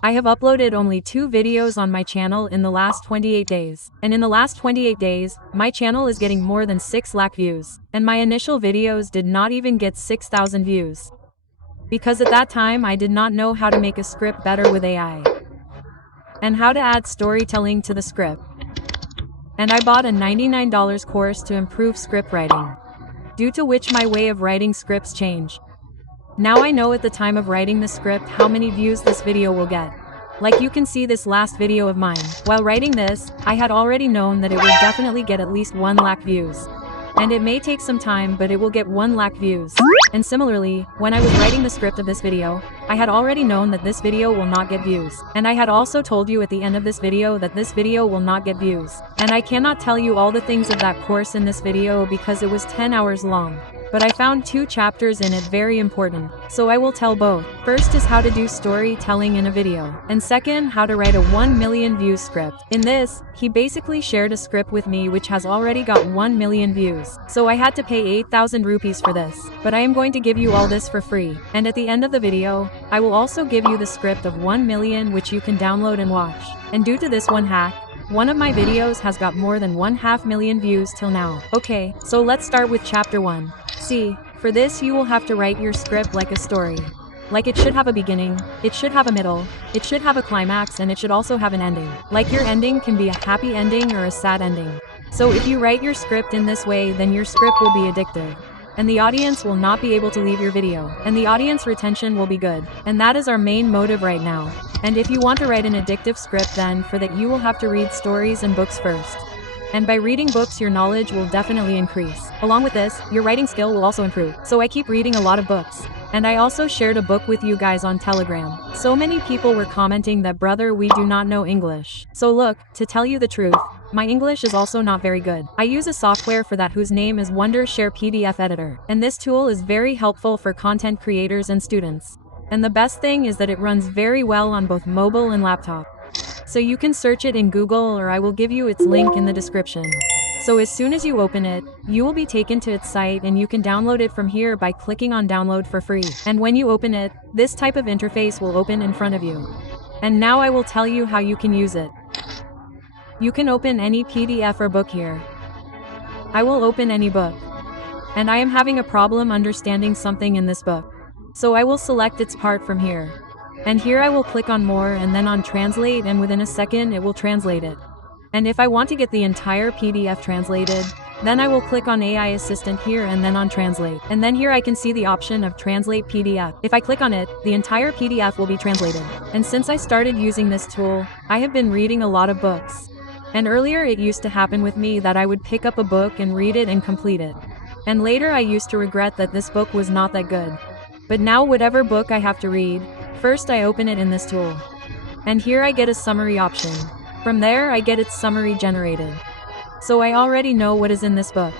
I have uploaded only 2 videos on my channel in the last 28 days. And in the last 28 days, my channel is getting more than 6 lakh views. And my initial videos did not even get 6,000 views. Because at that time I did not know how to make a script better with AI. And how to add storytelling to the script. And I bought a $99 course to improve script writing. Due to which my way of writing scripts changed. Now I know at the time of writing the script how many views this video will get. Like you can see this last video of mine. While writing this, I had already known that it will definitely get at least 1 lakh views. And it may take some time, but it will get 1 lakh views. And similarly, when I was writing the script of this video, I had already known that this video will not get views. And I had also told you at the end of this video that this video will not get views. And I cannot tell you all the things of that course in this video because it was 10 hours long. But I found 2 chapters in it very important, so I will tell both. First is how to do storytelling in a video, and second, how to write a 1 million views script. In this, he basically shared a script with me which has already got 1 million views, so I had to pay 8,000 rupees for this. But I am going to give you all this for free, and at the end of the video, I will also give you the script of 1 million which you can download and watch. And due to this one hack, one of my videos has got more than 1/2 million views till now. Okay, so let's start with chapter 1. See, for this you will have to write your script like a story. Like it should have a beginning, it should have a middle, it should have a climax, and it should also have an ending. Like your ending can be a happy ending or a sad ending. So if you write your script in this way, then your script will be addictive. And the audience will not be able to leave your video. And the audience retention will be good. And that is our main motive right now. And if you want to write an addictive script, then for that you will have to read stories and books first. And by reading books your knowledge will definitely increase. Along with this, your writing skill will also improve. So I keep reading a lot of books. And I also shared a book with you guys on Telegram. So many people were commenting that brother we do not know English. So look, to tell you the truth, my English is also not very good. I use a software for that whose name is Wondershare PDF Editor. And this tool is very helpful for content creators and students. And the best thing is that it runs very well on both mobile and laptop. So you can search it in Google or I will give you its link in the description. So as soon as you open it, you will be taken to its site and you can download it from here by clicking on download for free. And when you open it, this type of interface will open in front of you. And now I will tell you how you can use it. You can open any PDF or book here. I will open any book. And I am having a problem understanding something in this book. So I will select its part from here. And here I will click on more and then on translate, and within a second it will translate it. And if I want to get the entire PDF translated, then I will click on AI assistant here and then on translate. And then here I can see the option of translate PDF. If I click on it, the entire PDF will be translated. And since I started using this tool, I have been reading a lot of books. And earlier it used to happen with me that I would pick up a book and read it and complete it. And later I used to regret that this book was not that good. But now whatever book I have to read, first I open it in this tool. And here I get a summary option. From there I get its summary generated. So I already know what is in this book.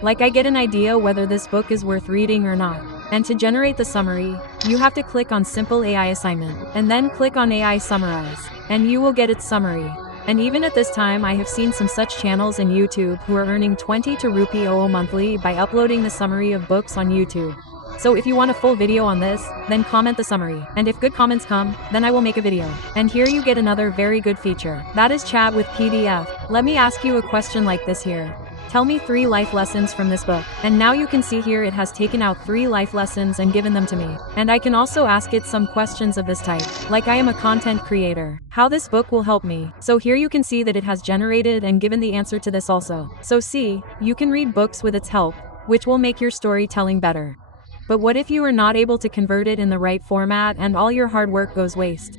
Like I get an idea whether this book is worth reading or not. And to generate the summary, you have to click on Simple AI Assignment, and then click on AI Summarize, and you will get its summary. And even at this time I have seen some such channels in YouTube who are earning 20 to rupee 00 monthly by uploading the summary of books on YouTube. So if you want a full video on this, then comment the summary. And if good comments come, then I will make a video. And here you get another very good feature. That is chat with PDF. Let me ask you a question like this here. Tell me 3 life lessons from this book. And now you can see here it has taken out 3 life lessons and given them to me. And I can also ask it some questions of this type. Like I am a content creator. How this book will help me. So here you can see that it has generated and given the answer to this also. So see, you can read books with its help, which will make your storytelling better. But what if you are not able to convert it in the right format and all your hard work goes waste?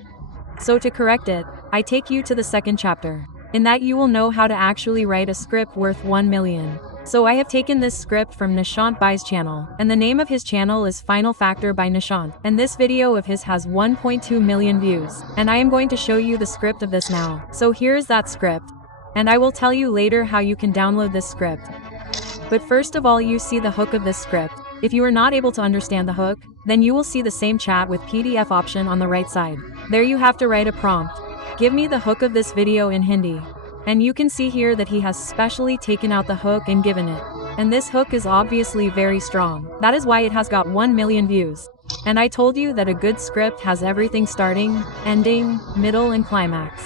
So to correct it, I take you to the second chapter. In that you will know how to actually write a script worth 1 million. So I have taken this script from Nishant Bai's channel, and the name of his channel is Final Factor by Nishant, and this video of his has 1.2 million views. And I am going to show you the script of this now. So here is that script. And I will tell you later how you can download this script. But first of all you see the hook of this script. If you are not able to understand the hook, then you will see the same chat with PDF option on the right side. There you have to write a prompt. Give me the hook of this video in Hindi. And you can see here that he has specially taken out the hook and given it. And this hook is obviously very strong. That is why it has got 1 million views. And I told you that a good script has everything starting, ending, middle and climax.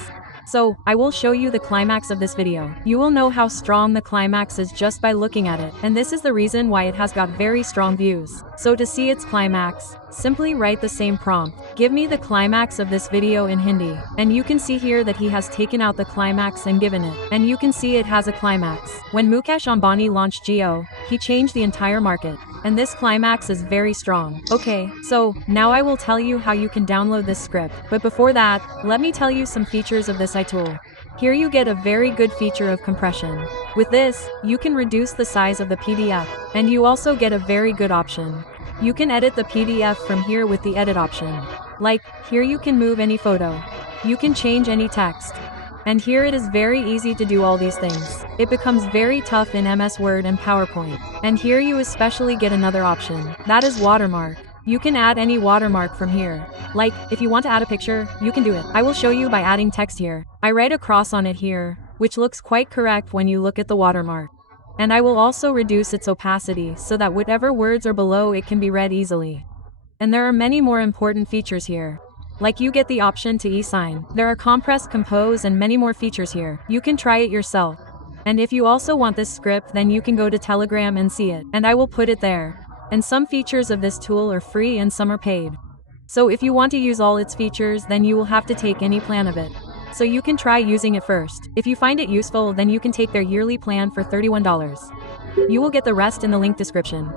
So, I will show you the climax of this video. You will know how strong the climax is just by looking at it, and this is the reason why it has got very strong views. So to see its climax, simply write the same prompt. Give me the climax of this video in Hindi. And you can see here that he has taken out the climax and given it. And you can see it has a climax. When Mukesh Ambani launched Jio, he changed the entire market. And this climax is very strong. Okay, so now I will tell you how you can download this script. But before that, let me tell you some features of this tool. Here you get a very good feature of compression. With this, you can reduce the size of the PDF. And you also get a very good option. You can edit the PDF from here with the edit option. Like, here you can move any photo. You can change any text. And here it is very easy to do all these things. It becomes very tough in MS Word and PowerPoint. And here you especially get another option. That is watermark. You can add any watermark from here. Like, if you want to add a picture, you can do it. I will show you by adding text here. I write a cross on it here, which looks quite correct when you look at the watermark. And I will also reduce its opacity so that whatever words are below it can be read easily. And there are many more important features here. Like you get the option to e-sign. There are compress, compose and many more features here. You can try it yourself. And if you also want this script, then you can go to Telegram and see it. And I will put it there. And some features of this tool are free and some are paid. So if you want to use all its features, then you will have to take any plan of it. So you can try using it first. If you find it useful, then you can take their yearly plan for $31. You will get the rest in the link description.